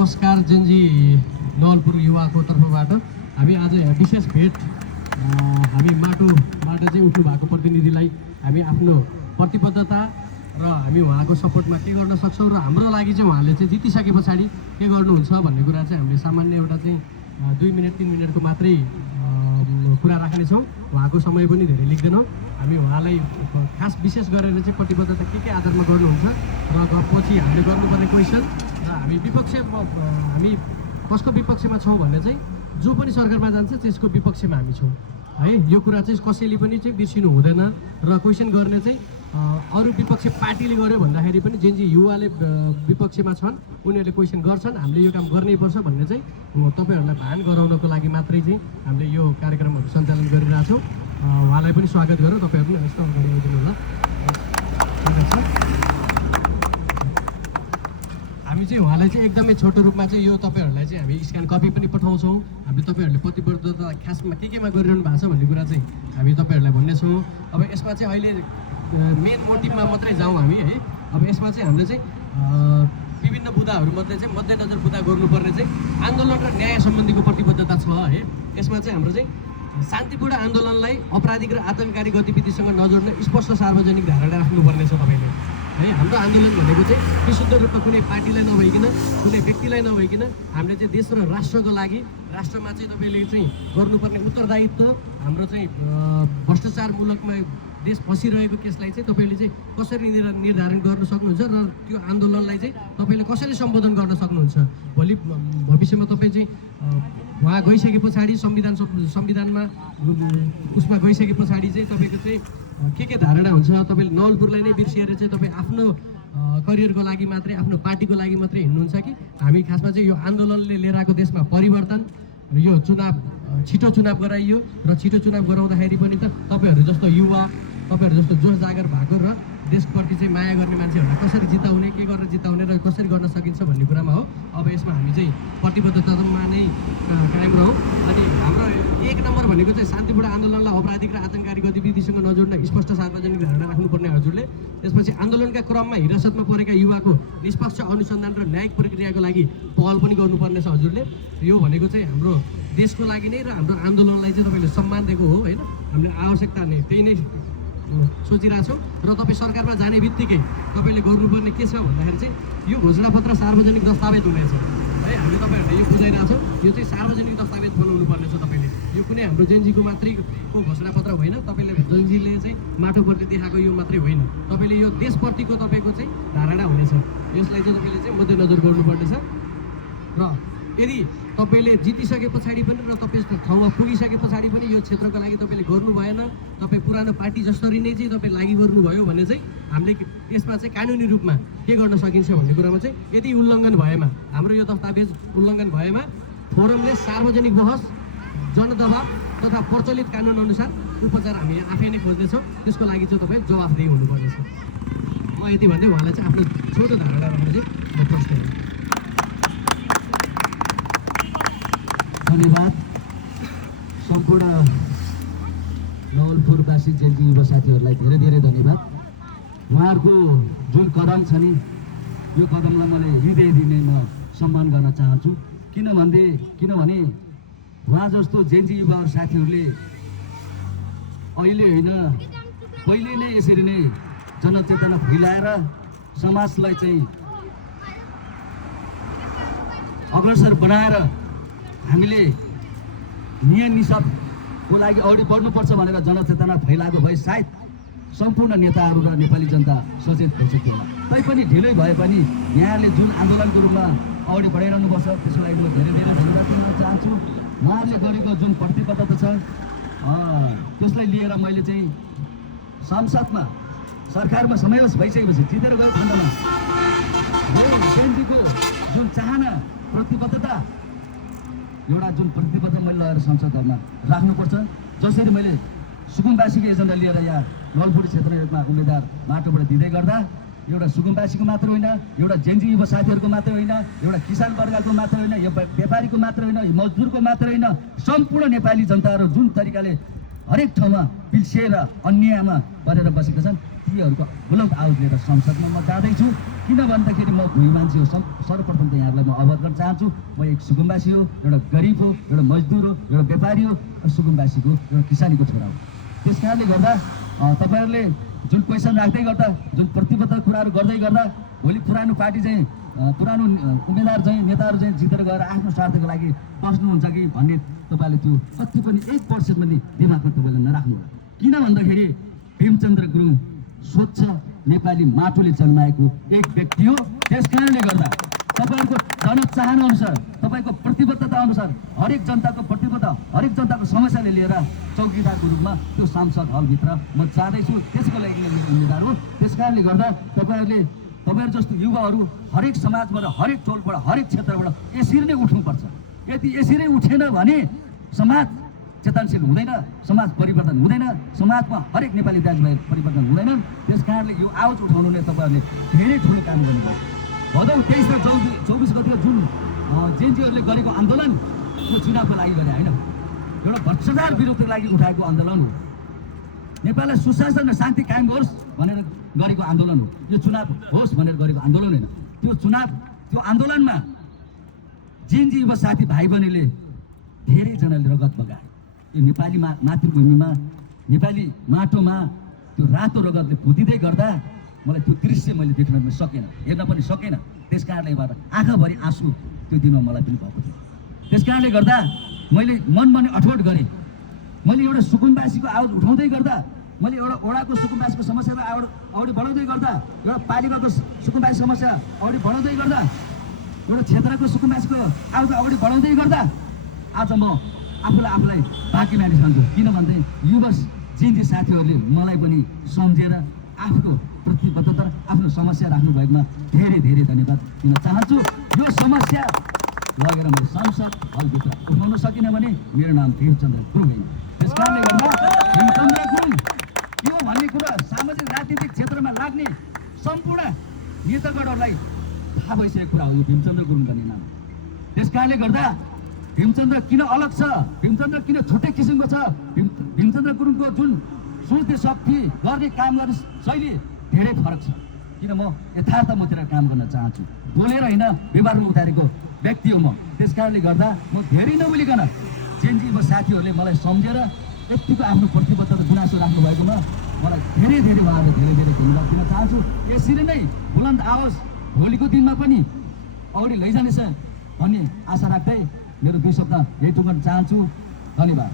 नमस्कार जेनजी नवलपुर युवाको तर्फबाट हामी आज विशेष भेट हामी माटोबाट चाहिँ उठ्नु भएको प्रतिनिधिलाई हामी आफ्नो प्रतिबद्धता र हामी उहाँको सपोर्टमा के गर्न सक्छौँ र हाम्रो लागि चाहिँ उहाँले चाहिँ जितिसके पछाडि के गर्नुहुन्छ भन्ने कुरा चाहिँ हामीले सामान्य एउटा चाहिँ 2 मिनट 3 मिनटको मात्रै कुरा राख्नेछौँ। उहाँको समय पनि धेरै लिँदैनौँ। हामी उहाँलाई खास विशेष गरेर चाहिँ प्रतिबद्धता के आधारमा गर्नुहुन्छ र पछि हामीले गर्नुपर्ने क्वेसन र हामी हामी कसको विपक्षमा छौँ भन्ने चाहिँ जो पनि सरकारमा जान्छ त्यसको विपक्षमा हामी छौँ है। यो कुरा चाहिँ कसैले पनि चाहिँ बिर्सिनु हुँदैन र क्वेसन गर्ने चाहिँ अरू विपक्ष पार्टीले गर्यो भन्दाखेरि पनि जेनजी युवाले विपक्षमा छन् उनीहरूले क्वेसन गर्छन्, हामीले यो काम गर्नैपर्छ भन्ने चाहिँ तपाईँहरूलाई भान गराउनको लागि मात्रै चाहिँ हामीले यो कार्यक्रमहरू सञ्चालन गरिरहेछौँ। उहाँलाई पनि स्वागत गरौँ। तपाईँहरू पनि स्टप गरिदिनु होला। हामी चाहिँ उहाँलाई चाहिँ एकदमै छोटो रूपमा चाहिँ यो तपाईँहरूलाई चाहिँ हामी स्क्यान कपी पनि पठाउँछौँ। हामी तपाईँहरूले प्रतिबद्धता खासमा केमा गरिरहनु भएको छ भन्ने कुरा चाहिँ हामी तपाईँहरूलाई भन्नेछौँ। अब यसमा चाहिँ अहिले मेन मोटिभमा मात्रै जाउँ हामी है। अब यसमा चाहिँ हामीले चाहिँ विभिन्न बुदाहरूमध्ये चाहिँ मध्यनजर बुदा गर्नुपर्ने चाहिँ आन्दोलन र न्याय सम्बन्धीको प्रतिबद्धता छ है। यसमा चाहिँ हाम्रो चाहिँ शान्तिपूर्ण आन्दोलनलाई आपराधिक र आतङ्ककारी गतिविधिसँग नजोड्न स्पष्ट सार्वजनिक धारणा राख्नुपर्ने छ तपाईँले है। हाम्रो आन्दोलन भनेको चाहिँ विशुद्ध रूपमा कुनै पार्टीलाई नभइकन कुनै व्यक्तिलाई नभइकन हामीले चाहिँ देश र राष्ट्रको लागि राष्ट्रमा चाहिँ तपाईँले चाहिँ गर्नुपर्ने उत्तरदायित्व हाम्रो चाहिँ भ्रष्टाचार मुलकमा देश फसिरहेको केसलाई चाहिँ तपाईँले चाहिँ कसरी निर्धारण गर्न सक्नुहुन्छ र त्यो आन्दोलनलाई चाहिँ तपाईँले कसरी सम्बोधन गर्न सक्नुहुन्छ। भोलि भविष्यमा तपाईँ चाहिँ उहाँ गइसके पछाडि संविधानमा उसमा गइसके पछाडि चाहिँ तपाईँको चाहिँ के धारणा हुन्छ, तपाईँले नवलपुरलाई नै बिर्सिएर चाहिँ तपाईँ आफ्नो करियरको लागि मात्रै आफ्नो पार्टीको लागि मात्रै हिँड्नुहुन्छ कि हामी खासमा चाहिँ यो आन्दोलनले लिएर आएको देशमा परिवर्तन यो छिटो चुनाव गराइयो र छिटो चुनाव गराउँदाखेरि पनि त तपाईँहरू जस्तो युवा तपाईँहरू जस्तो जोस जागर भएको र देशप्रति चाहिँ माया गर्ने मान्छेहरूलाई कसरी जिताउने के गरेर जिताउने र कसरी गर्न सकिन्छ भन्ने कुरामा हो। अब यसमा हामी चाहिँ प्रतिबद्धतामा नै कायम रहौँ। अनि हाम्रो 1 नम्बर भनेको चाहिँ शान्तिपूर्ण आन्दोलनलाई आपराधिक र आतङ्ककारी गतिविधिसँग नजोड्न स्पष्ट सार्वजनिक धारणा राख्नुपर्ने हजुरले। त्यसपछि आन्दोलनका क्रममा हिरासतमा परेका युवाको निष्पक्ष अनुसन्धान र न्यायिक प्रक्रियाको लागि पहल पनि गर्नुपर्ने छ हजुरले। यो भनेको चाहिँ हाम्रो देशको लागि नै र हाम्रो आन्दोलनलाई चाहिँ तपाईँले सम्मान दिएको हो होइन। हामीले आवश्यकता नै त्यही नै सोचिरहेको छौँ। र तपाईँ सरकारमा जाने बित्तिकै तपाईँले गर्नुपर्ने के छ भन्दाखेरि चाहिँ यो घोषणापत्र सार्वजनिक दस्तावेज हुनेछ है। हामी तपाईँहरूलाई यो बुझाइरहेको छौँ। यो चाहिँ सार्वजनिक दस्तावेज बनाउनु पर्ने छ तपाईँले। यो कुनै हाम्रो जेनजीको मात्रैको घोषणापत्र होइन, तपाईँले जेनजीले चाहिँ माटोप्रति देखाएको यो मात्रै होइन, तपाईँले यो देशप्रतिको तपाईँको चाहिँ धारणा हुनेछ। यसलाई चाहिँ तपाईँले चाहिँ मध्यनजर गर्नुपर्नेछ। र यदि तपाईँले जितिसके पछाडि पनि र तपाईँ ठाउँमा पुगिसके पछाडि पनि यो क्षेत्रको लागि तपाईँले गर्नु भएन, तपाईँ पुरानो पार्टी जसरी नै चाहिँ तपाईँ लागि गर्नुभयो भने चाहिँ हामीले यसमा चाहिँ कानुनी रूपमा के गर्न सकिन्छ भन्ने कुरामा चाहिँ यदि उल्लङ्घन भएमा हाम्रो यो दस्तावेज उल्लङ्घन भएमा फोरमले सार्वजनिक बहस जनदबाव तथा प्रचलित कानुन अनुसार उपचार हामी आफै नै खोज्नेछौँ। त्यसको लागि चाहिँ तपाईँ जवाफदेही हुनुपर्नेछ। म यति भन्दै उहाँलाई चाहिँ आफ्नो छोटो धारणा राख्नु चाहिँ म प्रश्न गर्छु। धन्यवाद। सम्पूर्ण नवलपुरवासी जेनजी युवा साथीहरूलाई धेरै धेरै धन्यवाद। उहाँहरूको जुन कदम छ नि यो कदमलाई मैले हृदयदेखि नै म सम्मान गर्न चाहन्छु। किनभने उहाँ जस्तो जेनजी युवा साथीहरूले अहिले होइन पहिले नै यसरी नै जनचेतना फैलाएर समाजलाई चाहिँ अग्रसर बनाएर हामीले नियम निसाबको लागि अगाडि बढ्नुपर्छ भनेर जनचेतना फैलाएको भए सायद सम्पूर्ण नेताहरू र नेपाली जनता सचेत भइसक्यो होला। तैपनि ढिलै भए पनि यहाँले जुन आन्दोलनको रूपमा अगाडि बढाइरहनुपर्छ त्यसको लागि म धेरै धेरै धन्यवाद दिन चाहन्छु। उहाँहरूले गरेको जुन प्रतिबद्धता छ त्यसलाई लिएर मैले चाहिँ संसदमा सरकारमा समावेश भइसकेपछि जितेर गएको खण्डमा जेनजीको जुन चाहना प्रतिबद्धता एउटा जुन प्रतिबद्धता मैले लगेर संसदमा राख्नुपर्छ। जसरी मैले सुकुम्बासीको एजेन्डा लिएर यहाँ नवलपुर क्षेत्रमा उम्मेदवार माटोबाट दिँदै गर्दा एउटा सुकुम्बासीको मात्र होइन, एउटा जेनजी युवा साथीहरूको मात्रै होइन, एउटा किसान वर्गको मात्र होइन, यो व्यापारीको मात्र होइन, मजदुरको मात्र होइन, सम्पूर्ण नेपाली जनताहरू जुन तरिकाले हरेक ठाउँमा पिल्सिएर अन्यायमा परेर बसेका छन् तीहरूको बुलन्द आवाज लिएर संसदमा म जाँदैछु। किन भन्दाखेरि म भुइँ मान्छे हो। सर्वप्रथम त यहाँलाई म अवगत गर्न चाहन्छु, म एक सुकुम्बासी हो, एउटा गरिब हो, एउटा मजदुर हो, एउटा व्यापारी हो, सुकुम्बासीको एउटा किसानीको छोरा हो। त्यस कारणले गर्दा तपाईँहरूले जुन क्वेसन राख्दै गर्दा, जुन प्रतिबद्ध कुराहरू गर्दै गर्दा भोलि पुरानो पार्टी चाहिँ पुरानो उम्मेदवार चाहिँ नेताहरू चाहिँ जितेर गएर आफ्नो स्वार्थको लागि पस्नुहुन्छ कि भन्ने तपाईँले त्यो कति पनि 1% पनि दिमागमा तपाईँले नराख्नु। किन भन्दाखेरि भीमचन्द्र गुरुङ स्वच्छ नेपाली माटोले जन्माएको एक व्यक्ति हो। त्यस कारणले गर्दा तपाईँहरूको जनचाहना अनुसार, तपाईँको प्रतिबद्धता अनुसार हरेक जनताको प्रतिबद्धता, हरेक जनताको समस्याले लिएर चौकीदारको रूपमा त्यो सांसद हलभित्र म जाँदैछु। त्यसको लागि मेरो उम्मेदवार हो। त्यस कारणले गर्दा तपाईँहरू जस्तो युवाहरू हरेक समाजबाट, हरेक टोलबाट, हरेक क्षेत्रबाट यसरी नै उठ्नुपर्छ। यदि यसरी उठेन भने समाज चेतनशील हुँदैन, समाज परिवर्तन हुँदैन, समाजमा हरेक नेपाली दाजुभाइ परिवर्तन हुँदैन। त्यस कारणले यो आवाज उठाउनुले तपाईँहरूले धेरै ठुलो काम गर्नुभयो। भदौ 23 र 24 गतिको जुन जेएनजीहरूले गरेको आन्दोलन यो चुनावको लागि भने होइन, एउटा भ्रष्टाचार विरुद्धको लागि उठाएको आन्दोलन हो। नेपाललाई सुशासन र शान्ति कायम होस् भनेर गरेको आन्दोलन हो। यो चुनाव होस् भनेर गरेको आन्दोलन होइन। त्यो आन्दोलनमा जेएनजी युवा साथी भाइ बहिनीले धेरैजनाले रगत बगाए। यो नेपाली मातृभूमिमा, नेपाली माटोमा त्यो रातो रगतले पुतिँदै गर्दा मलाई त्यो दृश्य मैले देख्न पनि सकेन, हेर्न पनि सकेन। त्यस कारणले गर्दा आँखाभरि आँसु त्यो दिनमा मलाई पनि भएको थियो। त्यस कारणले गर्दा मैले मनमा नै अठोट गरेँ। मैले एउटा सुकुम्बासीको आवाज उठाउँदै गर्दा, मैले एउटा ओडाको सुकुम्बासीको समस्यालाई अगाडि बढाउँदै गर्दा, एउटा पालिकाको सुकुम्बासी समस्या अगाडि बढाउँदै गर्दा, एउटा क्षेत्रको सुकुम्बासीको आवाज अगाडि बढाउँदै गर्दा आज म आफूलाई बाँकी मानिस भन्छु। किन भन्दै युवा जेएनजी साथीहरूले मलाई पनि सम्झेर आफ्नो प्रतिबद्धता, आफ्नो समस्या राख्नु भएकोमा धेरै धेरै धन्यवाद दिन चाहन्छु। यो समस्या लगेर मैले संसद हलभित्र उठाउन सकिनँ भने मेरो नाम भीमचन्द्र गुरुङ होइन। त्यस कारणले गर्दा भीमचन्द्र गुरुङ यो भन्ने कुरा सामाजिक राजनीतिक क्षेत्रमा लाग्ने सम्पूर्ण नेतागणहरूलाई थाहा भइसकेको कुरा हो यो भीमचन्द्र गुरुङ भन्ने नाम। त्यस कारणले गर्दा भीमचन्द्र किन अलग छ, भीमचन्द्र किन छुट्टै किसिमको छ, भीमचन्द्र गुरुङको जुन सोच्ने शक्ति, गर्ने काम गर्ने शैली धेरै फरक छ। किन म यथार्थ मतिर काम गर्न चाहन्छु, बोलेर होइन व्यवहारमा उतारेको व्यक्ति हो म। त्यस कारणले गर्दा म धेरै नबोलिकन जेएनजी साथीहरूले मलाई सम्झेर यतिको आफ्नो प्रतिबद्धता गुनासो राख्नु भएकोमा मलाई धेरै धेरै उहाँहरूलाई धेरै धेरै धन्यवाद दिन चाहन्छु। यसरी नै बुलन्द आवाज भोलिको दिनमा पनि अगाडि लैजानेछ भन्ने आशा राख्दै मेरो 2 शब्द यही टुङ्गन चाहन्छु। धन्यवाद।